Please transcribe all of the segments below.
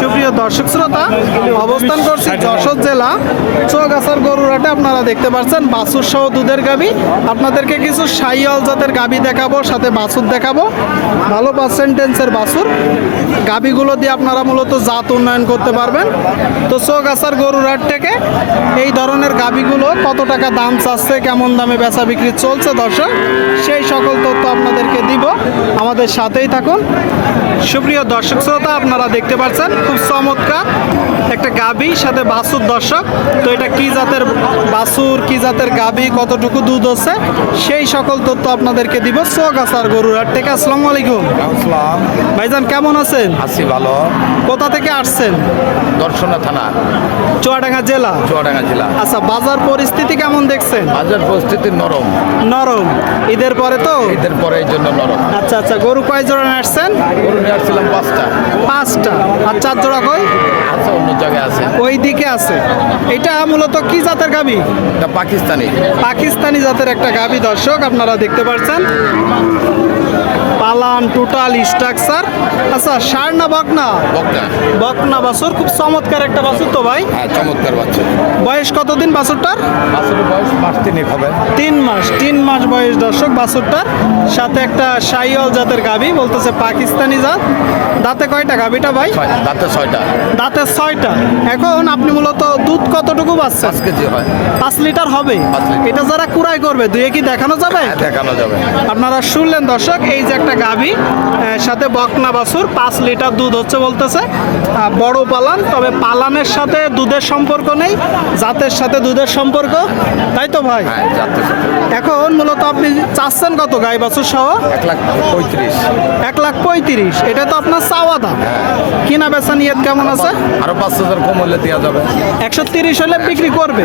সুপ্রিয় দর্শক শ্রোতা, অবস্থান করছি যশোর জেলা। চৌগাছার গরুরাটে আপনারা দেখতে পাচ্ছেন বাছুর সহ দুধের গাবি। আপনাদেরকে কিছু সাইয়াল জাতের গাবি দেখাবো, সাথে বাছুর দেখাবো। ভালো পার্সেন্টেন্সের বাছুর। গাবিগুলো দিয়ে আপনারা মূলত জাত উন্নয়ন করতে পারবেন। তো চৌগাছার গরুরাট থেকে এই ধরনের গাবিগুলো কত টাকা দাম চাচ্ছে, কেমন দামে বেচা বিক্রি চলছে দর্শক, সেই সকল তথ্য আপনাদেরকে দিব। আমাদের সাথেই থাকুন। সুপ্রিয় দর্শক শ্রোতা আপনারা দেখতে পাচ্ছেন খুব চমৎকার একটা গাবি সাথে বাছুর দর্শক। তো এটা কি জাতের বাছুর কি জাতের গাবি কতটুকু দুধ হচ্ছে সেই সকল তথ্য আপনাদেরকে দিব চৌগাছার গরুরাট থেকে। আসসালামু আলাইকুম। আসসালাম। ভাইজান কেমন আছেন? আছি ভালো। কোথা থেকে আসছেন? দর্শনা থানা। চুয়াডাঙ্গা জেলা? চুয়াডাঙ্গা জেলা। আচ্ছা বাজার পরিস্থিতি কেমন দেখছেন? বাজার পরিস্থিতি নরম। নরম। ঈদের পরে তো? ঈদের পরে এই জন্য নরম। আচ্ছা আচ্ছা গরু কয় জোড়া নাড়ছেন গরু নিয়ে আসছিলাম পাঁচটা। পাঁচটা। আর চার জোড়া কই? আছে অন্য জায়গায় আছে। ওই দিকে আছে। এটা মূলত কি জাতের গাবি? এটা পাকিস্তানি। পাকিস্তানি জাতের একটা গাবি দর্শক আপনারা দেখতে পাচ্ছেন পালান টোটাল স্ট্রাকচার আচ্ছা সার না বকনা। বকনা বাছুর। খুব চমৎকার একটা বাছুর তো ভাই। হ্যাঁ চমৎকার বাচ্চা বয়স কতদিন বাছুরটার? বাছুরের বয়স মাস তিন হবে। তিন মাস তিন মাস বয়স দর্শক বাছুরটার। সাথে একটা সাইওয়াল জাতের গাবি বলতেছে পাকিস্তানি জাত। দাঁতে কয়টা গাবিটা ভাই? দাঁতে ছয়টা। দাঁতে ছয়টা। এখন আপনি মূলত দুধ কতটুকু পাচ্ছেন পাঁচ কেজি হয়। পাঁচ লিটার হবে? এটা যারা কুড়াই করবে দুয়ে কি দেখানো যাবে? হ্যাঁ দেখানো যাবে। আপনারা শুনলেন দর্শক এই যে একটা গাভী সাথে বকনা বাছুর পাঁচ লিটার দুধ হচ্ছে বলতেছে। বড় পালান তবে পালানের সাথে দুধের সম্পর্ক নেই জাতের সাথে দুধের সম্পর্ক তাই তো ভাই? হ্যাঁ এখন মূলত আপনি চাচ্ছেন কত গাই বাছুর সহ? এক লাখ পঁয়ত্রিশ। এক লাখ পঁয়ত্রিশ এটা তো আপনার চাওয়া দাম। কিনা বেচা নিয়ত কেমন আছে? আরও পাঁচ হাজার কম হলে দেওয়া যাবে। একশো তিরিশ হলে বিক্রি করবে?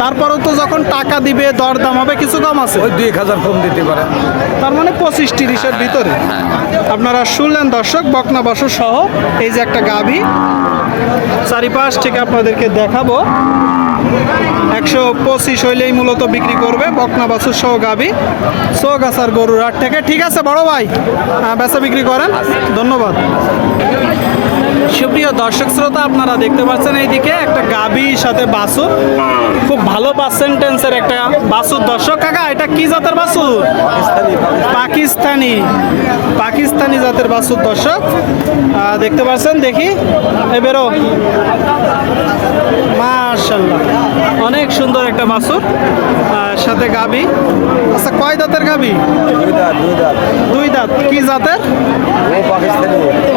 তারপরেও তো যখন টাকা দিবে দর দাম হবে কিছু কম আছে? ওই দুই এক হাজার কম দিতে পারে। তার মানে পঁচিশ তিরিশের ভিতরে। আপনারা শুনলেন দর্শক বকনা বাসু সহ এই যে একটা গাবি চারিপাশ থেকে আপনাদেরকে দেখাবো। একশো পঁচিশ হইলেই মূলত বিক্রি করবে বকনা বাছুর সহ গাবি সোগাছার গরুর হাট থেকে। ঠিক আছে, বড় ভাই বেচা বিক্রি করেন। ধন্যবাদ। সুপ্রিয় দর্শক শ্রোতা, আপনারা দেখতে পাচ্ছেন এইদিকে একটা গাবি সাথে বাসুর খুব ভালো পার্সেন্টেন্সের একটা বাসুর দর্শক কাকা, এটা কি জাতের বাসুর পাকিস্তানি। পাকিস্তানি জাতের বাসুর দর্শক। দেখতে পাচ্ছেন, দেখি। এবারও মাশাল্লাহ অনেক সুন্দর একটা বাসুর সাথে গাবি আচ্ছা কয় দাঁতের গাবি দুই দাঁত কি জাতের?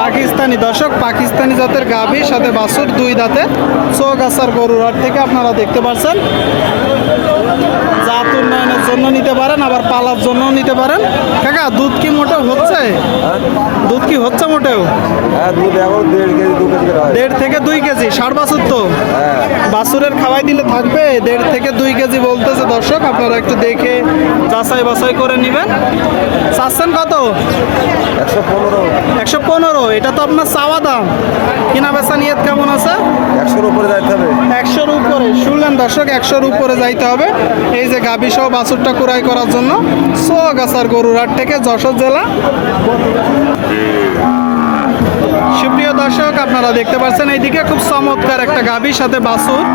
পাকিস্তানি। দর্শক পাকিস্তানি জাতের গাভী সাথে বাসুর দুই দাঁতের। চোখ আসার গরুর হাট থেকে আপনারা দেখতে পাচ্ছেন জাত উন্নয়নের জন্য নিতে পারেন আবার পালার জন্য নিতে পারেন। কাকা দুধ কি মোটেও হচ্ছে? দুধ কি হচ্ছে মোটেও? হ্যাঁ দেড় থেকে দুই কেজি ষাট বাছুর তো? হ্যাঁ। বাছুরের খাওয়াই দিলে থাকবে? দেড় থেকে দুই কেজি বলতেছে দর্শক আপনারা একটু দেখে যাচাই বাছাই করে নেবেন। চাচ্ছেন কত? একশো পনেরো। একশো পনেরো এটা তো আপনার চাওয়া দাম। কিনা বেচা নিয়ত কেমন আছে? একশোর উপরে যাইতে হবে। একশোর উপরে শুনলেন দর্শক একশোর উপরে যাইতে হবে। এই যে গাবি সহ বাছুরটা কুড়াই করার জন্য সোগাছার গরুরহাট থেকে যশোর জেলা। সুপ্রিয় দর্শক আপনারা দেখতে পাচ্ছেন এইদিকে খুব চমৎকার একটা গাভীর সাথে বাছুর।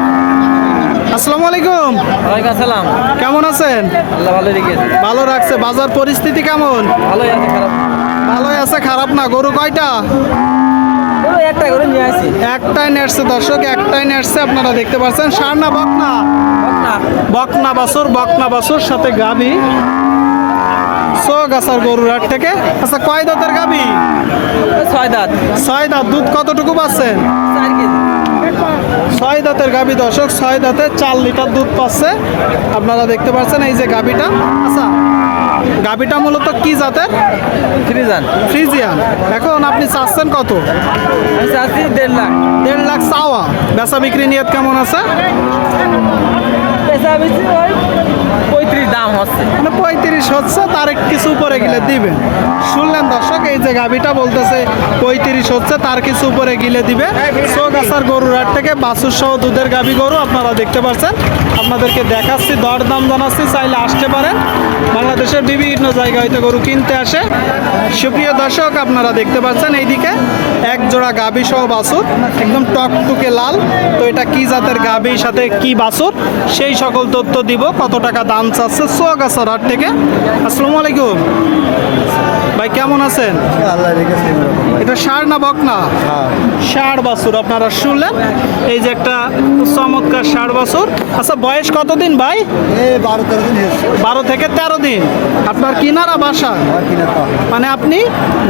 আসসালামু আলাইকুম। ওয়ালাইকুম আসসালাম। কেমন আছেন? আল্লাহ ভালো রেখেছে ভালো রাখছে। বাজার পরিস্থিতি কেমন? ভালোই আছে খারাপ। ভালোই আছে খারাপ না। গরু কয়টা? একটা করে নিয়ে আসি একটাই নেটছে দর্শক একটাই নেটছে। আপনারা দেখতে পাচ্ছেন সার না বকনা না। বকনা বাছুর বকনা বাছুর সাথে গাবি। গাছার গরুর হাট থেকে। আচ্ছা কয় দাঁতের গাবি? ছয় দাঁত। ছয় দাঁত। দুধ কতটুকু পাচ্ছেন? ছয় দাঁতের গাবি দর্শক ছয় দাঁতে চার লিটার দুধ পাচ্ছে। আপনারা দেখতে পাচ্ছেন এই যে গাবিটা। আচ্ছা গাবিটা মূলত কি জাতের? থ্রি যান ফ্রিজিয়ান। এখন আপনি চাচ্ছেন কত? চাচ্ছি দেড় লাখ। দেড় লাখ চাওয়া। বেচা বিক্রি নিয়ত কেমন আছে? বেশি ওই পঁয়ত্রিশ দাম হচ্ছে। মানে পঁয়ত্রিশ হচ্ছে, তার কিছু উপরে গেলে দিবেন শুনলেন দর্শক, এই যে গাবিটা বলতেছে, পঁয়ত্রিশ হচ্ছে, তার কিছু উপরে গিলে দিবে। চৌগাছার গরুর হাট থেকে বাছুর সহ দুধের গাবি গরু আপনারা দেখতে পাচ্ছেন। আপনাদেরকে দেখাচ্ছি দর দাম জানাচ্ছি, চাইলে আসতে পারেন। বাংলাদেশের বিভিন্ন জায়গা হয়তো গরু কিনতে আসে। সুপ্রিয় দর্শক, আপনারা দেখতে পাচ্ছেন এইদিকে এক জোড়া গাবি সহ বাছুর, একদম টকটুকে লাল। তো এটা কি জাতের গাবি সাথে কি বাছুর? সেই সকল তথ্য দিব, কত টাকা দাম চাচ্ছে সোয়াগাছার হাট থেকে। আসসালামু আলাইকুম। ভাই কেমন আছেন? এটা সার না বকনা ষাট বছর আপনারা শুনলেন? এই যে একটা চমৎকার ষাট বছর। আচ্ছা বয়স কতদিন ভাই? এ বারো থেকে তেরো দিন। আপনার কিনারা বাসা? মানে আপনি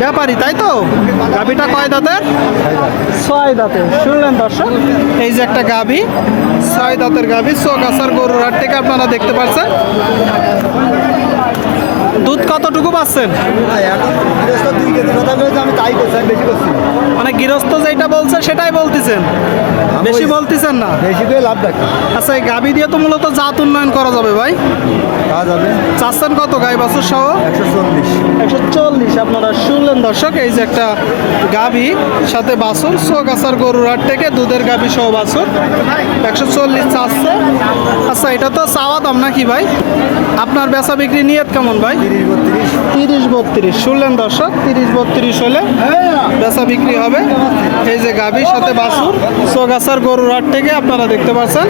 ব্যাপারী তাই তো? গাভিটা কয় দাঁতের? ছয় দাঁতের। শুনলেন দর্শক? এই যে একটা গাভি ছয় দাঁতের গাভি চোগাছার গরুর হাট থেকে আপনারা দেখতে পাচ্ছেন। দুধ কতটুকু পাচ্ছেন? মানে গৃহস্থ যেটা বলছে সেটাই বলতেছেন? বেশি বলতেছেন না? বেশি করে লাভ রাখি আচ্ছা এই গাভি দিয়ে তো মূলত জাত উন্নয়ন করা যাবে ভাই। যাবে। চাচ্ছেন কত গাই বছর সহ? একশো চল্লিশ। একশো আপনারা শুনলেন দর্শক, এই যে একটা গাভি, সাথে বাছুর, সোগাছার গরুর হাট থেকে দুধের গাভি সহ বাছুর। একশো চল্লিশ চাচ্ছে। আচ্ছা এটা তো চাওয়া দাম নাকি ভাই? আপনার বেচা বিক্রি নিয়ত কেমন ভাই? তিরিশ বত্রিশ। তিরিশ বত্রিশ শুনলেন দর্শক, তিরিশ বত্রিশ হলে বেচা বিক্রি হবে। এই যে গাভীর সাথে বাছুর, সোগাছার গরুর হাট থেকে আপনারা দেখতে পাচ্ছেন।